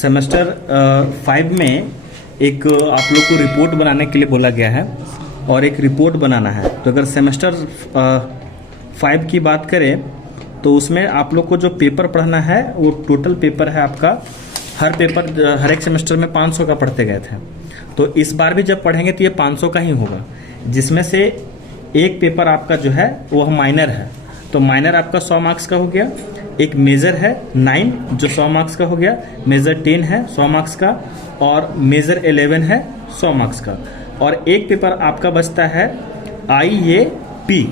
Semester 5 में एक आप लोग को रिपोर्ट बनाने के लिए बोला गया है और एक रिपोर्ट बनाना है। तो अगर सेमेस्टर 5 की बात करें तो उसमें आप लोग को जो पेपर पढ़ना है वो टोटल पेपर है आपका, हर एक सेमेस्टर में 500 का पढ़ते गए थे। तो इस बार भी जब पढ़ेंगे तो ये 500 का ही होगा, जिसमें से एक पेपर आपका जो है वह माइनर है। तो माइनर आपका 100 मार्क्स का हो गया, एक मेजर है 9 जो 100 मार्क्स का हो गया, मेजर 10 है 100 मार्क्स का और मेजर 11 है 100 मार्क्स का। और एक पेपर आपका बचता है IAP,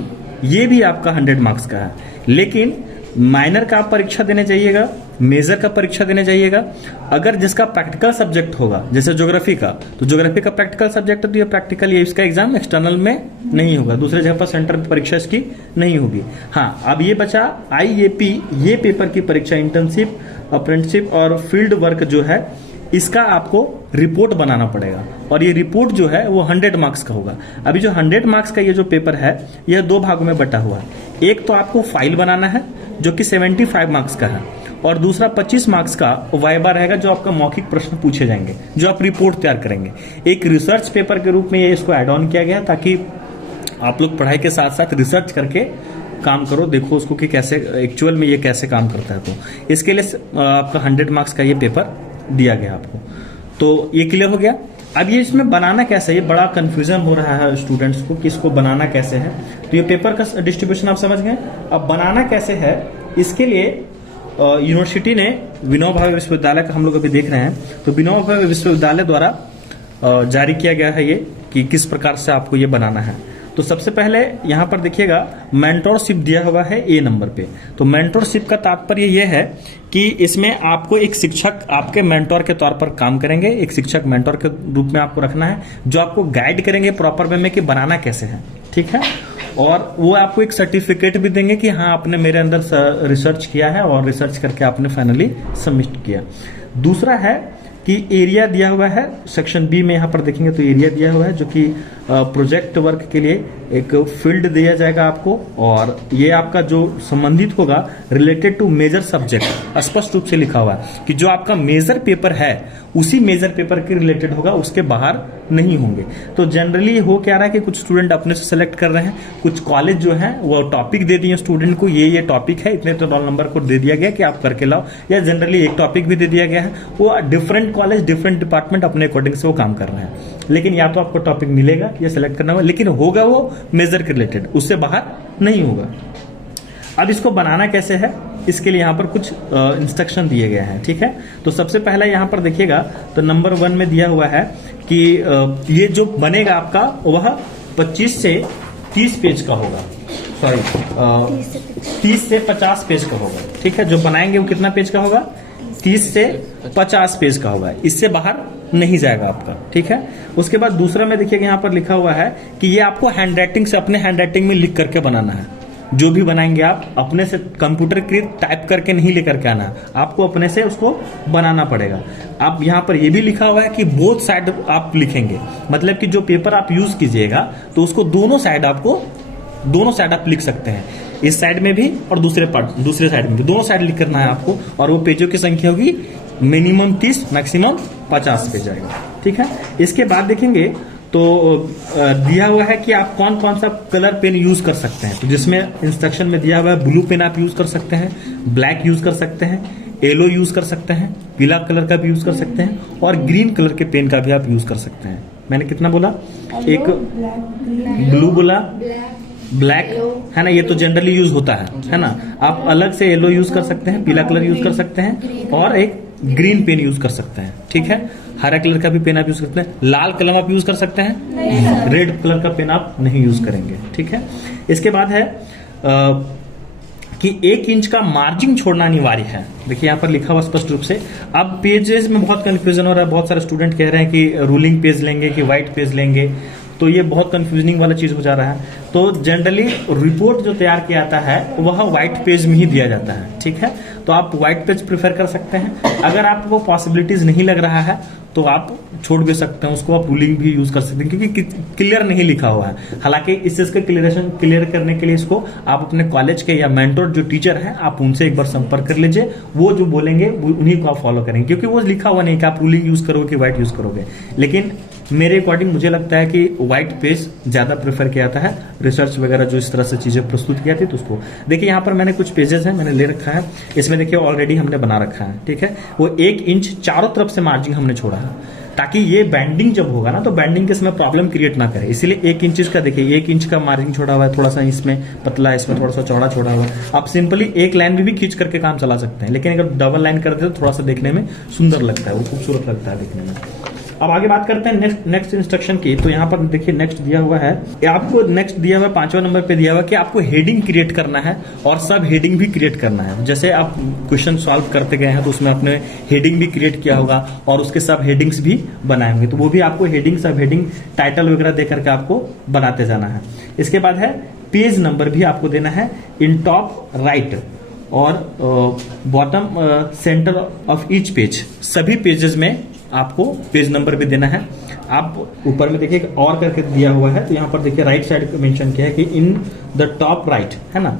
ये भी आपका 100 मार्क्स का है। लेकिन माइनर का आप परीक्षा देने जाइएगा, मेजर का परीक्षा देने जाइएगा। अगर जिसका प्रैक्टिकल सब्जेक्ट होगा, जैसे ज्योग्राफी का, तो ज्योग्राफी का प्रैक्टिकल सब्जेक्ट है तो ये प्रैक्टिकल, ये इसका एग्जाम एक्सटर्नल में नहीं होगा, दूसरे जगह पर सेंटर पर परीक्षा इसकी नहीं होगी। हाँ, अब ये बचा IAP, ये पेपर की परीक्षा इंटर्नशिप, अप्रेंटिसशिप और फील्ड वर्क जो है इसका आपको रिपोर्ट बनाना पड़ेगा और ये रिपोर्ट जो है वो 100 मार्क्स का होगा। अभी जो 100 मार्क्स का ये जो पेपर है यह 2 भागों में बटा हुआ है। एक तो आपको फाइल बनाना है जो कि 75 मार्क्स का है और दूसरा 25 मार्क्स का वाइवा रहेगा जो आपका मौखिक प्रश्न पूछे जाएंगे, जो आप रिपोर्ट तैयार करेंगे। एक रिसर्च पेपर के रूप में ये इसको एड ऑन किया गया ताकि आप लोग पढ़ाई के साथ साथ रिसर्च करके काम करो, देखो उसको कि कैसे एक्चुअल में ये कैसे काम करता है। तो इसके लिए आपका 100 मार्क्स का ये पेपर दिया गया आपको। तो ये क्लियर हो गया। अब ये इसमें बनाना कैसे, ये बड़ा कंफ्यूजन हो रहा है स्टूडेंट्स को कि इसको बनाना कैसे है। तो ये पेपर का डिस्ट्रीब्यूशन आप समझ गए। अब बनाना कैसे है, इसके लिए यूनिवर्सिटी ने विनोबा भावे विश्वविद्यालय का हम लोग अभी देख रहे हैं, तो विनोबा भावे विश्वविद्यालय द्वारा जारी किया गया है ये कि किस प्रकार से आपको ये बनाना है। तो सबसे पहले यहाँ पर देखिएगा मेंटोरशिप दिया हुआ है A नंबर पे। तो मेंटोरशिप का तात्पर्य ये है कि इसमें आपको एक शिक्षक आपके मेंटोर के तौर पर काम करेंगे, एक शिक्षक मेंटोर के रूप में आपको रखना है जो आपको गाइड करेंगे प्रॉपर वे में कि बनाना कैसे है, ठीक है। और वो आपको एक सर्टिफिकेट भी देंगे कि हाँ आपने मेरे अंदर रिसर्च किया है और रिसर्च करके आपने फाइनली सबमिट किया। दूसरा है कि एरिया दिया हुआ है, सेक्शन बी में यहाँ पर देखेंगे तो एरिया दिया हुआ है जो कि प्रोजेक्ट वर्क के लिए एक फील्ड दिया जाएगा आपको और ये आपका जो संबंधित होगा रिलेटेड टू मेजर सब्जेक्ट, स्पष्ट रूप से लिखा हुआ है कि जो आपका मेजर पेपर है उसी मेजर पेपर के रिलेटेड होगा, उसके बाहर नहीं होंगे। तो जनरली हो क्या रहा है कि कुछ स्टूडेंट अपने से सेलेक्ट कर रहे हैं, कुछ कॉलेज जो है वो टॉपिक दे दिए स्टूडेंट को, ये टॉपिक है, इतने तो रोल नंबर को दे दिया गया कि आप करके लाओ, या जनरली एक टॉपिक भी दे दिया गया है। वो डिफरेंट कॉलेज डिफरेंट डिपार्टमेंट अपने अकॉर्डिंग से वो काम कर रहे हैं। लेकिन या तो आपको टॉपिक मिलेगा या सिलेक्ट करना होगा, लेकिन होगा वो मेजर के रिलेटेड, उससे बाहर नहीं होगा। अब इसको बनाना कैसे है, इसके लिए यहाँ पर कुछ इंस्ट्रक्शन दिए गए हैं, ठीक है। तो सबसे पहला यहाँ पर देखिएगा तो नंबर 1 में दिया हुआ है कि ये जो बनेगा आपका वह 25 से 30 पेज का होगा, सॉरी 30 से 50 पेज का होगा, ठीक है। जो बनाएंगे वो कितना पेज का होगा, 30 से 50 पेज का होगा, इससे बाहर नहीं जाएगा आपका, ठीक है। उसके बाद दूसरा में देखिएगा यहाँ पर लिखा हुआ है कि ये आपको हैंडराइटिंग से, अपने हैंडराइटिंग में लिख करके बनाना है। जो भी बनाएंगे आप अपने से कंप्यूटर के टाइप करके नहीं लेकर के आना, आपको अपने से उसको बनाना पड़ेगा। अब यहाँ पर ये भी लिखा हुआ है कि बोथ साइड आप लिखेंगे, मतलब कि जो पेपर आप यूज कीजिएगा तो उसको दोनों साइड आप लिख सकते हैं, इस साइड में भी और दूसरे साइड में भी, दोनों साइड लिख करना है आपको। और वो पेजों की संख्या होगी मिनिमम 30 मैक्सिमम 50 पेज आएगा, ठीक है। इसके बाद देखेंगे तो दिया हुआ है कि आप कौन कौन सा कलर पेन यूज कर सकते हैं। तो जिसमें इंस्ट्रक्शन में दिया हुआ है ब्लू पेन आप यूज कर सकते हैं, ब्लैक यूज कर सकते हैं, येलो यूज कर सकते हैं, पीला कलर का भी यूज कर सकते हैं और ग्रीन कलर के पेन का भी आप यूज कर सकते हैं। मैंने कितना बोला, एक ब्लू बोला, ब्लैक है ना, ये तो जनरली यूज होता है ना। आप अलग से येलो यूज कर सकते हैं, पीला कलर यूज कर सकते हैं और एक ग्रीन पेन यूज कर सकते हैं, ठीक है। हरा कलर का भी पेन आप यूज करते हैं, लाल कलम आप यूज कर सकते हैं, रेड कलर का पेन आप नहीं यूज करेंगे, ठीक है। इसके बाद है कि 1 इंच का मार्जिन छोड़ना अनिवार्य है। देखिए यहाँ पर लिखा हुआ स्पष्ट रूप से। अब पेजेस में बहुत कंफ्यूजन हो रहा है, बहुत सारे स्टूडेंट कह रहे हैं कि रूलिंग पेज लेंगे कि व्हाइट पेज लेंगे, तो ये बहुत कंफ्यूजिंग वाला चीज हो जा रहा है। तो जनरली रिपोर्ट जो तैयार किया जाता है वह व्हाइट पेज में ही दिया जाता है, ठीक है। तो आप व्हाइट पेज प्रेफर कर सकते हैं। अगर आपको पॉसिबिलिटीज नहीं लग रहा है तो आप छोड़ भी सकते हैं उसको, आप रूलिंग भी यूज कर सकते हैं क्योंकि क्लियर नहीं लिखा हुआ है। हालांकि इस चीज का क्लियर करने के लिए इसको आप अपने कॉलेज के या मेंटर जो टीचर हैं आप उनसे एक बार संपर्क कर लीजिए, वो जो बोलेंगे उन्हीं को आप फॉलो करेंगे, क्योंकि वो लिखा हुआ नहीं कि आप रूलिंग यूज करोगे कि व्हाइट यूज करोगे। लेकिन मेरे अकॉर्डिंग मुझे लगता है कि व्हाइट पेज ज्यादा प्रेफर किया जाता है, रिसर्च वगैरह जो इस तरह से चीजें प्रस्तुत किया थी तो उसको देखिए। यहाँ पर मैंने कुछ पेजेस हैं मैंने ले रखा है, इसमें देखिए ऑलरेडी हमने बना रखा है, ठीक है। वो 1 इंच चारों तरफ से मार्जिन हमने छोड़ा है ताकि ये बैंडिंग जब होगा ना तो बैंडिंग के समय प्रॉब्लम क्रिएट ना करे, इसलिए 1 इंच का देखिए 1 इंच का मार्जिन छोड़ा हुआ है, थोड़ा सा इसमें पतला है, इसमें थोड़ा सा चौड़ा छोड़ा हुआ है। आप सिंपली एक लाइन भी खींच करके काम चला सकते हैं, लेकिन अगर डबल लाइन करते हो तो थोड़ा सा देखने में सुंदर लगता है, वो खूबसूरत लगता है देखने में। अब आगे बात करते हैं नेक्स्ट इंस्ट्रक्शन की। तो यहाँ पर देखिए नेक्स्ट दिया हुआ है, आपको नेक्स्ट दिया हुआ है 5वें नंबर पे दिया हुआ है कि आपको हेडिंग क्रिएट करना है और सब हेडिंग भी क्रिएट करना है। जैसे आप क्वेश्चन सॉल्व करते गए हैं तो उसमें आपने हेडिंग भी क्रिएट किया होगा और उसके सब हेडिंग्स भी बनाए होंगे, तो वो भी आपको हेडिंग सब हेडिंग टाइटल वगैरह दे करके आपको बनाते जाना है। इसके बाद है पेज नंबर भी आपको देना है इन टॉप राइट और bottom centre of each page, सभी पेजेस में आपको पेज नंबर भी देना है। आप ऊपर में देखिए और करके दिया हुआ है, तो यहाँ पर देखिए राइट साइड मेंशन किया है कि इन द टॉप राइट, है ना,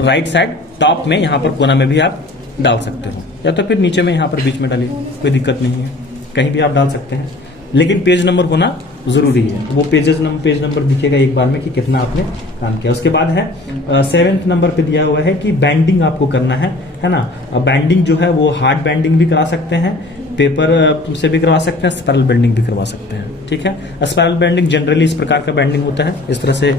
राइट साइड टॉप में यहाँ पर कोना में भी आप डाल सकते हो, या तो फिर नीचे में यहाँ पर बीच में डालिए, कोई दिक्कत नहीं है, कहीं भी आप डाल सकते हैं, लेकिन पेज नंबर होना जरूरी है। वो पेज नंबर दिखेगा एक बार में कि कितना आपने काम किया। उसके बाद है 7वें नंबर पे दिया हुआ है कि बैंडिंग आपको करना है ना। बैंडिंग जो है वो हार्ड बैंडिंग भी करा सकते हैं, पेपर से भी करवा सकते हैं, स्पाइरल बेंडिंग भी करवा सकते हैं, ठीक है। स्पाइरल बेंडिंग जनरली इस प्रकार का बेंडिंग होता है, इस तरह से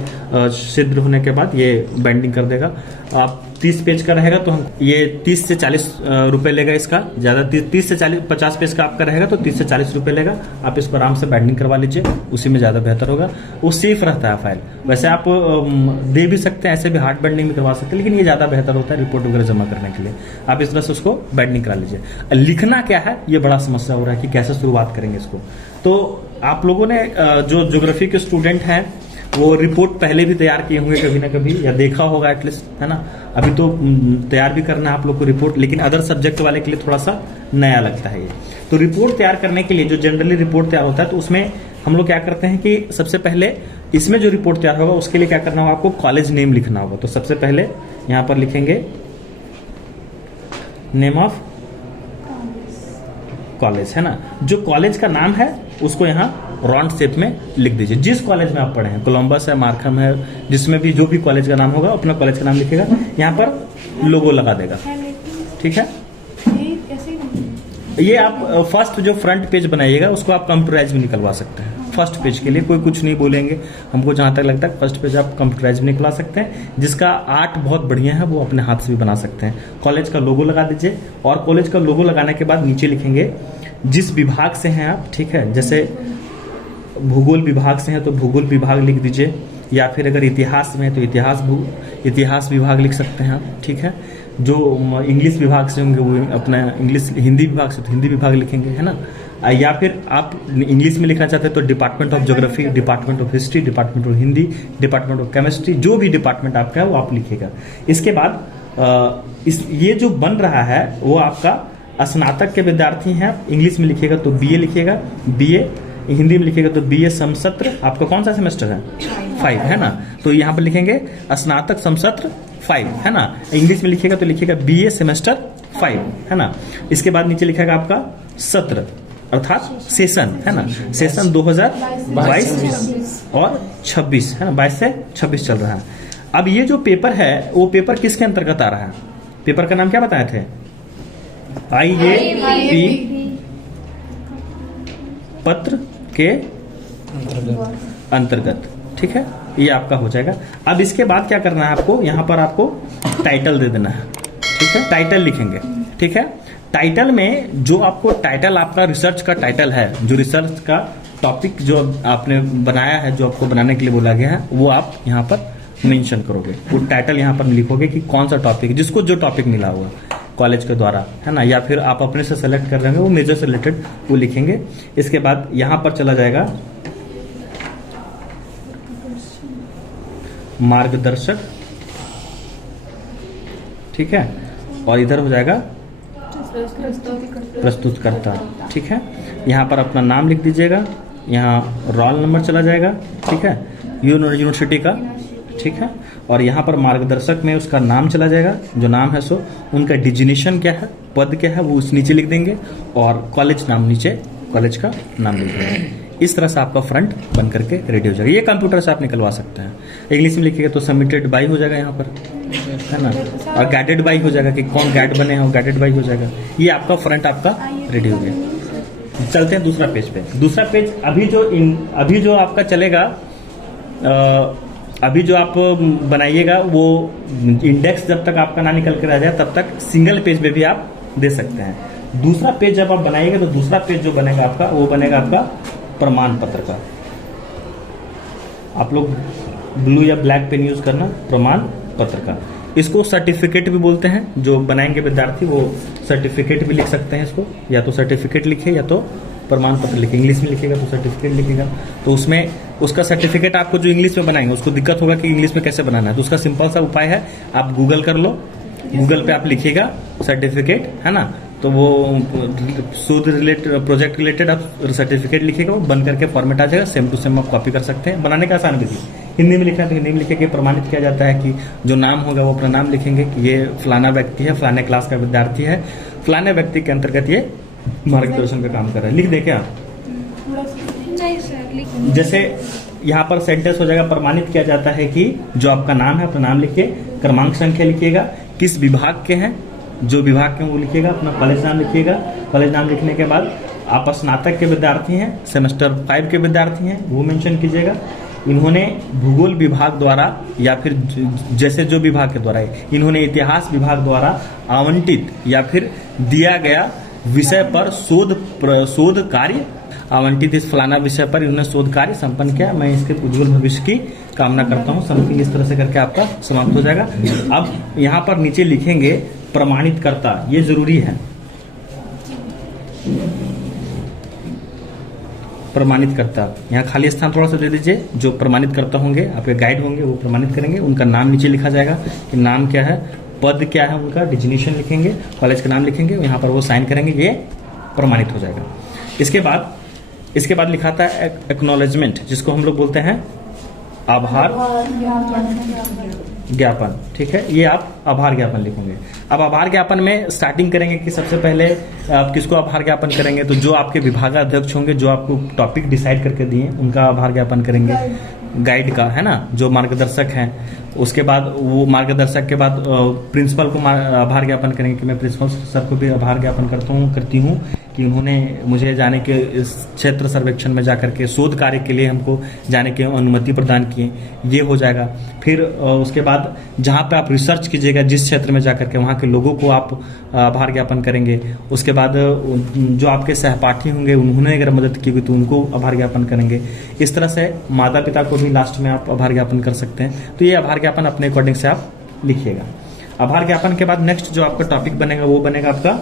छिद्र होने के बाद ये बेंडिंग कर देगा। आप 30 पेज का रहेगा तो हम ये 30 से 40 रुपए लेगा इसका, ज्यादा 30 से 50 पेज का आपका रहेगा तो 30 से 40 रुपए लेगा। आप इसको आराम से बेंडिंग करवा लीजिए, उसी में ज्यादा बेहतर होगा, वो सेफ रहता है फाइल। वैसे आप दे भी सकते हैं, ऐसे भी हार्ड बेंडिंग भी करवा सकते हैं, लेकिन ये ज्यादा बेहतर होता है रिपोर्ट वगैरह जमा करने के लिए। आप इस तरह से उसको बेंडिंग करा लीजिए। लिखना क्या है ये बड़ा समस्या हो रहा है कि कैसे शुरुआत करेंगे इसको। तो आप लोगों ने जो ज्योग्राफी के स्टूडेंट हैं वो रिपोर्ट पहले भी तैयार किए होंगे कभी ना कभी, या देखा होगा एटलीस्ट, है ना। अभी तो तैयार भी करना है आप लोग को रिपोर्ट, लेकिन अदर सब्जेक्ट वाले के लिए थोड़ा सा नया लगता है ये। तो रिपोर्ट तैयार करने के लिए जो जनरली रिपोर्ट तैयार होता है तो उसमें हम लोग क्या करते हैं कि सबसे पहले इसमें जो रिपोर्ट तैयार होगा उसके लिए क्या करना होगा, आपको कॉलेज नेम लिखना होगा। तो सबसे पहले यहां पर लिखेंगे नेम ऑफ कॉलेज, है ना। जो कॉलेज का नाम है उसको यहाँ राउंड शेप में लिख दीजिए। जिस कॉलेज में आप पढ़े हैं, कोलंबस है, मार्कम है, जिसमें भी जो भी कॉलेज का नाम होगा अपना कॉलेज का नाम लिखेगा, यहाँ पर लोगो लगा देगा, ठीक है। ये आप फर्स्ट जो फ्रंट पेज बनाइएगा उसको आप कंप्यूटराइज भी निकलवा सकते हैं। फर्स्ट पेज के लिए कोई कुछ नहीं बोलेंगे, हमको जहां तक लगता है फर्स्ट पेज आप कंप्यूटराइज भी निकलवा सकते हैं। जिसका आर्ट बहुत बढ़िया है वो अपने हाथ से भी बना सकते हैं। कॉलेज का लोगो लगा दीजिए, और कॉलेज का लोगो लगाने के बाद नीचे लिखेंगे जिस विभाग से हैं आप, ठीक है। जैसे भूगोल विभाग से हैं तो भूगोल विभाग लिख दीजिए, या फिर अगर इतिहास में है तो इतिहास विभाग लिख सकते हैं आप, ठीक है। जो इंग्लिश विभाग से होंगे वो अपना हिंदी विभाग से तो हिंदी विभाग लिखेंगे, है ना। या फिर आप इंग्लिश में लिखना चाहते हैं तो department of geography, department of history, department of Hindi, department of chemistry, जो भी डिपार्टमेंट आपका है वो आप लिखेगा। इसके बाद ये जो बन रहा है वो आपका स्नातक के विद्यार्थी हैं, इंग्लिश में लिखिएगा तो बीए लिखिएगा, बीए हिंदी में लिखिएगा तो बीए समसत्र। आपका कौन सा सेमेस्टर है? 5, है ना। तो यहाँ पर लिखेंगे स्नातक समसत्र 5, है ना। इंग्लिश में लिखिएगा तो लिखिएगा बीए सेमेस्टर 5, है ना। इसके बाद नीचे लिखेगा आपका सत्र अर्थात सेशन, है ना। सेशन 2022 और 26, है ना। 22 से 26 चल रहा है। अब ये जो पेपर है वो पेपर किसके अंतर्गत आ रहा है? पेपर का नाम क्या बताए थे? IAP पत्र के अंतर्गत, ठीक है। ये आपका हो जाएगा। अब इसके बाद क्या करना है आपको, यहाँ पर आपको टाइटल दे देना है, ठीक है। टाइटल लिखेंगे, ठीक है। टाइटल में जो आपको टाइटल आपका रिसर्च का टाइटल है, जो रिसर्च का टॉपिक जो आपने बनाया है, जो आपको बनाने के लिए बोला गया है, वो आप यहाँ पर मेंशन करोगे। वो टाइटल यहाँ पर लिखोगे कि कौन सा टॉपिक, जिसको जो टॉपिक मिला हुआ कॉलेज के द्वारा, है ना, या फिर आप अपने से सेलेक्ट कर रहे हैं वो मेजर से रिलेटेड वो लिखेंगे। इसके बाद यहां पर चला जाएगा मार्गदर्शक, ठीक है। और इधर हो जाएगा प्रस्तुतकर्ता। ठीक है, यहाँ पर अपना नाम लिख दीजिएगा, यहाँ रोल नंबर चला जाएगा, ठीक है, यूनिवर्सिटी का, ठीक है, और यहाँ पर मार्गदर्शक में उसका नाम चला जाएगा, जो नाम है सो उनका डिजिग्नेशन क्या है, पद क्या है, वो उस नीचे लिख देंगे, और कॉलेज नाम नीचे कॉलेज का नाम लिख देंगे। इस तरह से आपका फ्रंट बन करके रेडी हो जाएगा। ये कंप्यूटर से आप निकलवा सकते हैं। इंग्लिश में लिखिएगा तो सबमिटेड बाई हो जाएगा यहाँ पर, है ना, और गाइडेड बाई हो जाएगा कि कौन गाइड बने हैं, गाइडेड बाई हो जाएगा। ये आपका फ्रंट आपका रेडी हो गया। चलते हैं दूसरा पेज पे। दूसरा पेज अभी जो आपका चलेगा, अभी जो आप बनाइएगा वो इंडेक्स जब तक आपका ना निकल कर आ जाए तब तक सिंगल पेज में भी आप दे सकते हैं। दूसरा पेज जब आप बनाइएगा तो दूसरा पेज जो बनेगा आपका, वो बनेगा आपका प्रमाण पत्र का। आप लोग ब्लू या ब्लैक पेन यूज करना, प्रमाण पत्र का। इसको सर्टिफिकेट भी बोलते हैं। जो बनाएंगे विद्यार्थी वो सर्टिफिकेट भी लिख सकते हैं इसको, या तो सर्टिफिकेट लिखे या तो प्रमाण पत्र लिखे। इंग्लिश में लिखेगा तो सर्टिफिकेट लिखेगा, तो उसमें उसका सर्टिफिकेट आपको जो इंग्लिश में बनाएंगे उसको दिक्कत होगा कि इंग्लिश में कैसे बनाना है, तो उसका सिंपल सा उपाय है, आप गूगल कर लो, गूगल पे आप लिखिएगा सर्टिफिकेट, है ना, तो वो शोध रिलेटेड, प्रोजेक्ट रिलेटेड आप सर्टिफिकेट लिखिएगा, वो बन करके फॉर्मेट आ जाएगा, सेम टू सेम आप कॉपी कर सकते हैं। बनाने का आसान विधि, हिंदी में लिखना है तो हिंदी में लिखेंगे। प्रमाणित किया जाता है कि जो नाम होगा वो अपना नाम लिखेंगे कि ये फलाना व्यक्ति है, फलाने क्लास का विद्यार्थी है, फलाने व्यक्ति के अंतर्गत ये मार्गदर्शन का काम कर रहा है। लिख दे क्या? जैसे यहाँ पर सेंटेंस हो जाएगा, प्रमाणित किया जाता है कि जो आपका नाम है, अपना नाम लिखिए, क्रमांक संख्या लिखिएगा, किस विभाग के हैं, जो विभाग के हैं वो लिखिएगा, अपना कॉलेज नाम लिखिएगा। कॉलेज नाम लिखने के बाद आप स्नातक के विद्यार्थी हैं, सेमेस्टर 5 के विद्यार्थी हैं, वो मेंशन कीजिएगा। इन्होंने भूगोल विभाग द्वारा या फिर जैसे जो विभाग के द्वारा है, इन्होंने इतिहास विभाग द्वारा आवंटित या फिर दिया गया विषय पर शोध कार्य आवंटित, इस फलाना विषय पर इन्होंने शोध कार्य संपन्न किया, मैं इसके उज्जवल भविष्य की कामना करता हूँ। समथिंग इस तरह से करके आपका समाप्त हो जाएगा। अब यहाँ पर नीचे लिखेंगे प्रमाणित करता, ये जरूरी है। प्रमाणित करता, यहाँ खाली स्थान थोड़ा सा दे दीजिए। जो प्रमाणित करता होंगे, आपके गाइड होंगे, वो प्रमाणित करेंगे, उनका नाम नीचे लिखा जाएगा कि नाम क्या है, पद क्या है, उनका डिजिग्नेशन लिखेंगे, कॉलेज का नाम लिखेंगे, यहाँ पर वो साइन करेंगे, ये प्रमाणित हो जाएगा। इसके बाद लिखाता है एक्नॉलेजमेंट, जिसको हम लोग बोलते हैं आभार ज्ञापन। ठीक है, ये आप आभार ज्ञापन लिखेंगे। अब आभार ज्ञापन में स्टार्टिंग करेंगे कि सबसे पहले आप किसको आभार ज्ञापन करेंगे, तो जो आपके विभागाध्यक्ष होंगे, जो आपको टॉपिक डिसाइड करके दिए, उनका आभार ज्ञापन करेंगे, गाइड का, है ना, जो मार्गदर्शक हैं। उसके बाद वो मार्गदर्शक के बाद प्रिंसिपल को आभार ज्ञापन करेंगे कि मैं प्रिंसिपल सर को भी आभार ज्ञापन करती हूँ कि उन्होंने मुझे जाने के इस क्षेत्र सर्वेक्षण में जाकर के शोध कार्य के लिए हमको जाने की अनुमति प्रदान किए, ये हो जाएगा। फिर उसके बाद जहाँ पे आप रिसर्च कीजिएगा, जिस क्षेत्र में जाकर के, वहाँ के लोगों को आप आभार ज्ञापन करेंगे। उसके बाद जो आपके सहपाठी होंगे, उन्होंने अगर मदद की हुई तो उनको आभार ज्ञापन करेंगे। इस तरह से माता पिता को भी लास्ट में आप आभार ज्ञापन कर सकते हैं। तो ये आभार ज्ञापन अपने अकॉर्डिंग से आप लिखिएगा। आभार ज्ञापन के बाद नेक्स्ट जो आपका टॉपिक बनेगा वो बनेगा आपका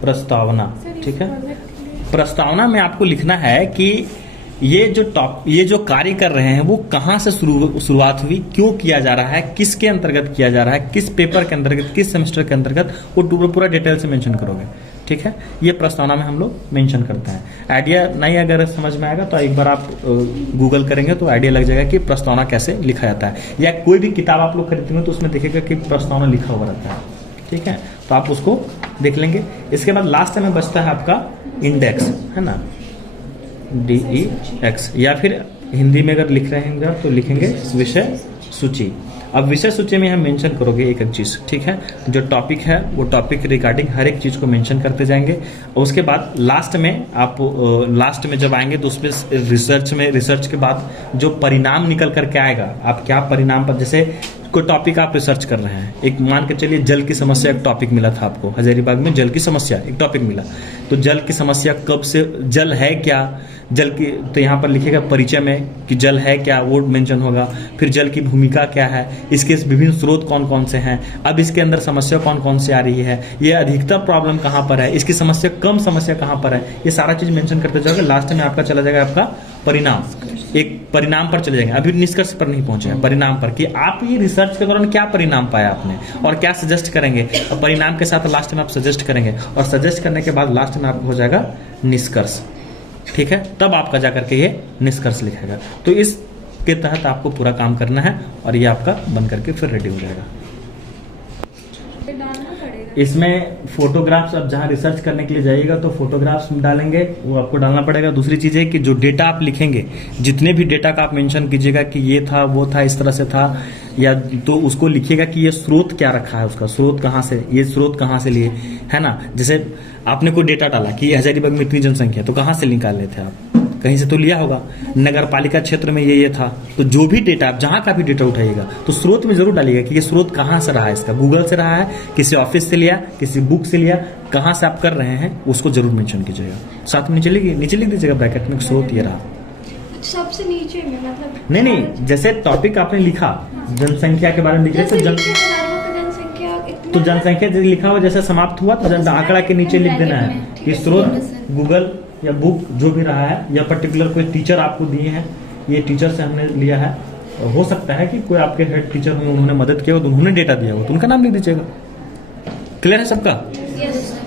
प्रस्तावना। ठीक है, प्रस्तावना में आपको लिखना है कि ये जो कार्य कर रहे हैं वो कहाँ से शुरुआत हुई, क्यों किया जा रहा है, किसके अंतर्गत किया जा रहा है, किस पेपर के अंतर्गत, किस सेमेस्टर के अंतर्गत, वो पूरा डिटेल से मेंशन करोगे। ठीक है, ये प्रस्तावना में हम लोग मेंशन करते हैं। आइडिया नहीं अगर समझ में आएगा तो एक बार आप गूगल करेंगे तो आइडिया लग जाएगा कि प्रस्तावना कैसे लिखा जाता है। या कोई भी किताब आप लोग खरीदेंगे तो उसमें देखेगा कि प्रस्तावना लिखा हुआ रहता है। ठीक है, तो आप उसको देख लेंगे। इसके बाद लास्ट में बचता है आपका इंडेक्स, है ना, DEX, या फिर हिंदी में अगर लिख रहे हैं तो लिखेंगे विषय सूची। अब विषय सूची में हम मेंशन करोगे एक एक चीज। ठीक है, जो टॉपिक है वो टॉपिक रिगार्डिंग हर एक चीज को मेंशन करते जाएंगे। और उसके बाद लास्ट में जब आएंगे तो उसमें रिसर्च के बाद जो परिणाम निकल करके आएगा, आप क्या परिणाम पर, जैसे कोई टॉपिक आप रिसर्च कर रहे हैं, एक मान के चलिए जल की समस्या एक टॉपिक मिला था आपको, हजारीबाग में जल की समस्या एक टॉपिक मिला। तो जल की समस्या कब से, जल है क्या, जल की, तो यहाँ पर लिखेगा परिचय में कि जल है क्या, वो मेंशन होगा। फिर जल की भूमिका क्या है, इसके विभिन्न स्रोत कौन कौन से हैं, अब इसके अंदर समस्या कौन कौन से आ रही है, ये अधिकतर प्रॉब्लम कहाँ पर है, इसकी समस्या कम समस्या कहाँ पर है, ये सारा चीज मेंशन करते जाओगे। लास्ट में आपका चला जाएगा आपका परिणाम, एक परिणाम पर चले जाएंगे। अभी निष्कर्ष पर नहीं पहुंचे हैं, परिणाम पर, कि आप ये रिसर्च के दौरान क्या परिणाम पाया आपने और क्या सजेस्ट करेंगे, और परिणाम के साथ लास्ट में आप सजेस्ट करेंगे, और सजेस्ट करने के बाद लास्ट में आपको हो जाएगा निष्कर्ष। ठीक है, तब आपका जाकर के ये निष्कर्ष लिखेगा। तो इसके तहत आपको पूरा काम करना है और ये आपका बन करके फिर रेडी हो जाएगा। इसमें फोटोग्राफ्स, अब जहाँ रिसर्च करने के लिए जाइएगा तो फोटोग्राफ्स डालेंगे, वो आपको डालना पड़ेगा। दूसरी चीज़ है कि जो डेटा आप लिखेंगे, जितने भी डेटा का आप मेंशन कीजिएगा कि ये था, वो था, इस तरह से था, या तो उसको लिखिएगा कि ये स्रोत क्या रखा है, उसका स्रोत कहाँ से, ये स्रोत कहाँ से लिए, है ना। जैसे आपने कोई डेटा डाला कि हजारीबाग में इतनी जनसंख्या, तो कहाँ से निकाल रहे थे आप, कहीं से तो लिया होगा। नगर पालिका क्षेत्र में ये था, तो जो भी डेटा आप जहां का भी डेटा उठाइएगा तो स्रोत में जरूर डालिएगा कि ये स्रोत कहां से रहा है, इसका गूगल से रहा है, किसी ऑफिस से लिया, किसी बुक से लिया, कहां से आप कर रहे हैं उसको जरूर मेंशन कीजिएगा। साथ में नीचे लिख दीजिएगा ब्रैकेट में स्रोत ये रहा। सबसे नीचे में मतलब नहीं, जैसे टॉपिक आपने लिखा जनसंख्या के बारे में लिख रहे तो जनसंख्या लिखा हुआ जैसे समाप्त हुआ तो आंकड़ा के नीचे लिख देना है कि स्रोत गूगल या बुक जो भी रहा है, या पर्टिकुलर कोई टीचर आपको दिए हैं, ये टीचर से हमने लिया है। हो सकता है कि कोई आपके हेड टीचर हो, उन्होंने मदद किया हो, तो उन्होंने डेटा दिया हो, तो उनका नाम लिख दीजिएगा। क्लियर है सबका? यस।